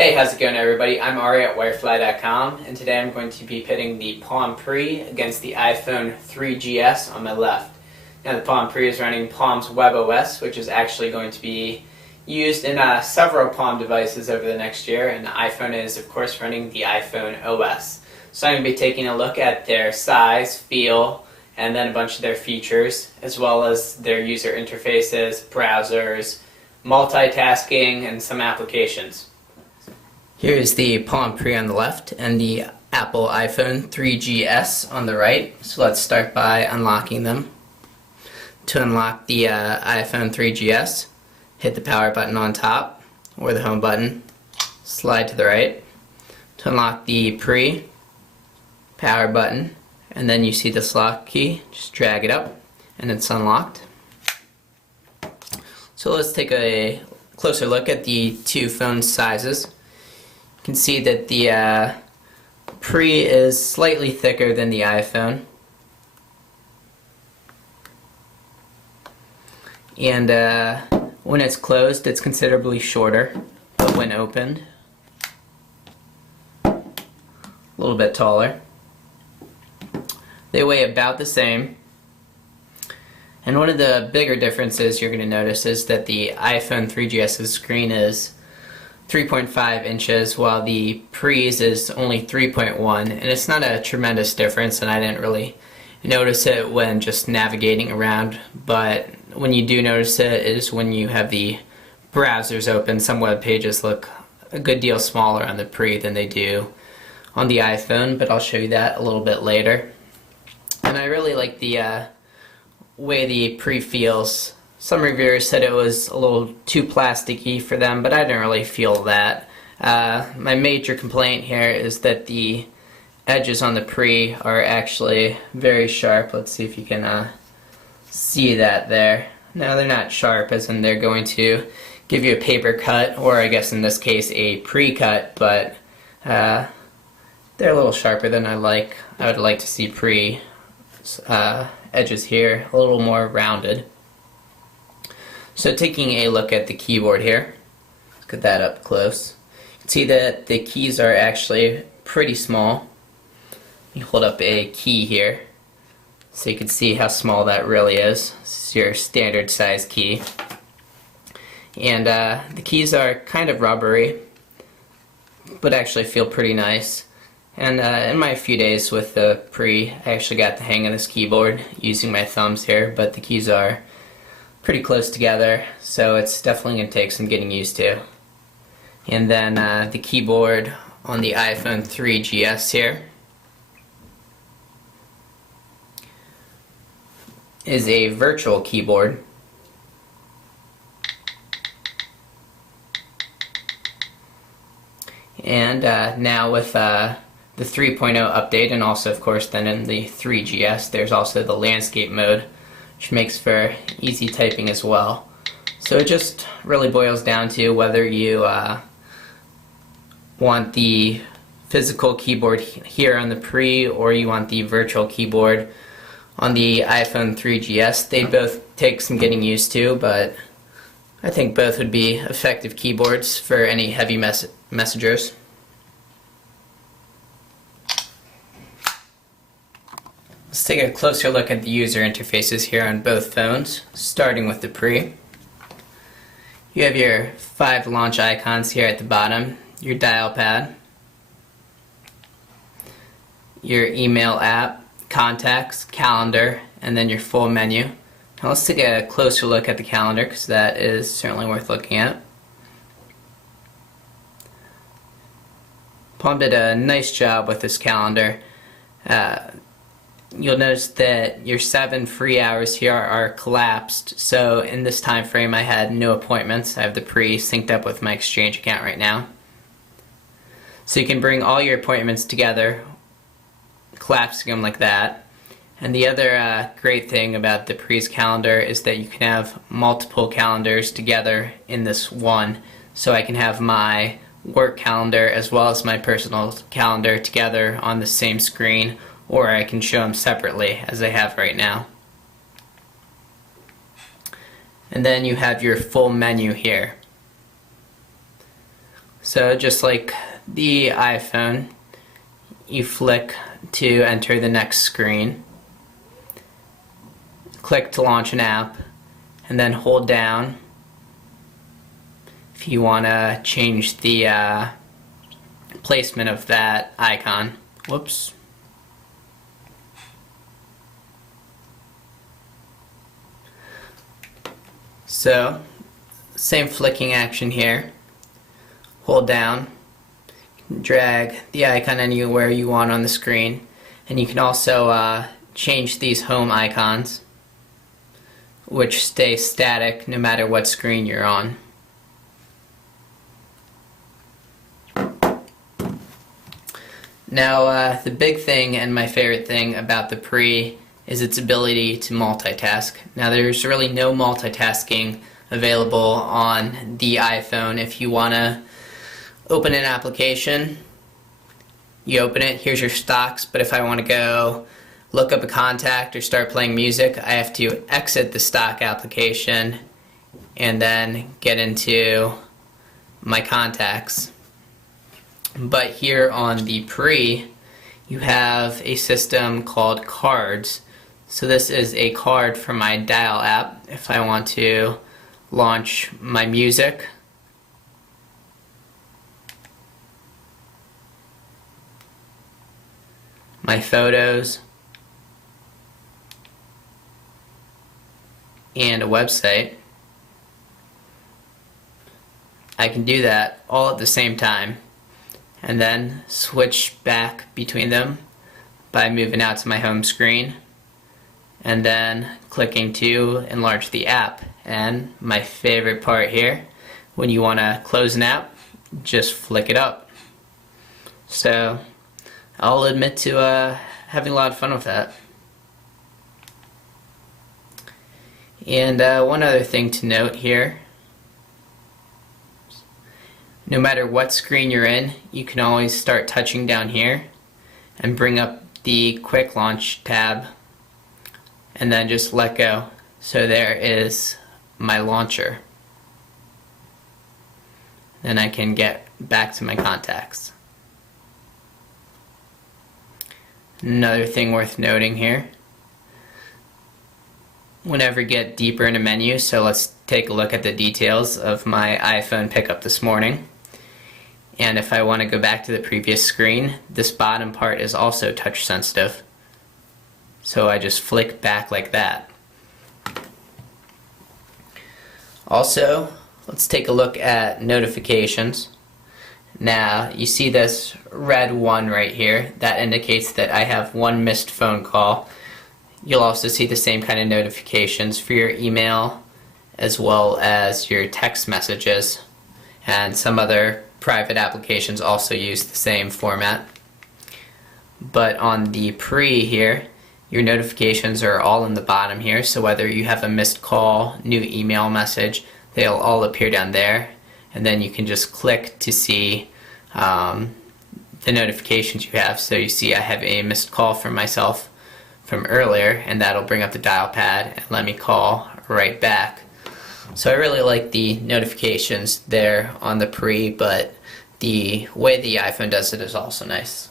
Hey, how's it going everybody? I'm Ari at Wirefly.com, and today I'm going to be pitting the Palm Pre against the iPhone 3GS on my left. Now the Palm Pre is running Palm's WebOS, which is actually going to be used in several Palm devices over the next year, and the iPhone is of course running the iPhone OS. So I'm going to be taking a look at their size, feel, and then a bunch of their features, as well as their user interfaces, browsers, multitasking, and some applications. Here is the Palm Pre on the left and the Apple iPhone 3GS on the right. So let's start by unlocking them. To unlock the iPhone 3GS, hit the power button on top or the home button, slide to the right. To unlock the Pre, power button, and then you see this lock key, just drag it up and it's unlocked. So let's take a closer look at the two phone sizes. You can see that the Pre is slightly thicker than the iPhone, and when it's closed it's considerably shorter, but when opened a little bit taller. They weigh about the same, and one of the bigger differences you're going to notice is that the iPhone 3GS's screen is 3.5 inches while the Pre's is only 3.1, and it's not a tremendous difference, and I didn't really notice it when just navigating around, but when you do notice it is when you have the browsers open. Some web pages look a good deal smaller on the Pre than they do on the iPhone, but I'll show you that a little bit later. And I really like the way the Pre feels. Some reviewers said it was a little too plasticky for them, but I didn't really feel that. My major complaint here is that the edges on the Pre are actually very sharp. Let's see if you can see that there. No, they're not sharp as in they're going to give you a paper cut, or I guess in this case a pre-cut, but they're a little sharper than I like. I would like to see Pre edges here a little more rounded. So taking a look at the keyboard here, let's get that up close. You can see that the keys are actually pretty small. You hold up a key here so you can see how small that really is. This is your standard size key. And the keys are kind of rubbery, but actually feel pretty nice. And in my few days with the Pre, I actually got the hang of this keyboard using my thumbs here, but the keys are pretty close together, so it's definitely going to take some getting used to. And then the keyboard on the iPhone 3GS here is a virtual keyboard. And now with the 3.0 update, and also of course then in the 3GS, there's also the landscape mode, which makes for easy typing as well. So it just really boils down to whether you want the physical keyboard here on the Pre, or you want the virtual keyboard on the iPhone 3GS. They both take some getting used to, but I think both would be effective keyboards for any heavy messengers. Let's take a closer look at the user interfaces here on both phones, starting with the Pre. You have your 5 launch icons here at the bottom, your dial pad, your email app, contacts, calendar, and then your full menu. Now let's take a closer look at the calendar, because that is certainly worth looking at. Palm did a nice job with this calendar. You'll notice that your 7 free hours here are collapsed, so in this time frame I had no appointments. I have the Pre synced up with my Exchange account right now. So you can bring all your appointments together, collapsing them like that. And the other great thing about the Pre's calendar is that you can have multiple calendars together in this one. So I can have my work calendar as well as my personal calendar together on the same screen, or I can show them separately as I have right now. And then you have your full menu here. So just like the iPhone, you flick to enter the next screen, click to launch an app, and then hold down if you want to change the placement of that icon. Whoops. So, same flicking action here. Hold down, drag the icon anywhere you want on the screen, and you can also change these home icons, which stay static no matter what screen you're on. Now, the big thing and my favorite thing about the Pre is its ability to multitask. Now, there's really no multitasking available on the iPhone. If you want to open an application, you open it, here's your stocks, but if I want to go look up a contact or start playing music, I have to exit the stock application and then get into my contacts. But here on the Pre, you have a system called cards. So this is a card from my Dial app if I want to launch my music. My photos, and a website. I can do that all at the same time and then switch back between them by moving out to my home screen and then clicking to enlarge the app. And my favorite part here, when you want to close an app, just flick it up. So I'll admit to having a lot of fun with that. And one other thing to note here, no matter what screen you're in, you can always start touching down here and bring up the quick launch tab and then just let go. So there is my launcher. Then I can get back to my contacts. Another thing worth noting here, whenever you get deeper in a menu, so let's take a look at the details of my iPhone pickup this morning. And if I want to go back to the previous screen, this bottom part is also touch sensitive. So I just flick back like that. Also, let's take a look at notifications. Now, you see this red 1 right here. That indicates that I have one missed phone call. You'll also see the same kind of notifications for your email as well as your text messages. And some other private applications also use the same format. But on the Pre here, your notifications are all in the bottom here, so whether you have a missed call, new email message, they'll all appear down there, and then you can just click to see the notifications you have. So you see I have a missed call from myself from earlier, and that'll bring up the dial pad and let me call right back. So I really like the notifications there on the Pre, but the way the iPhone does it is also nice.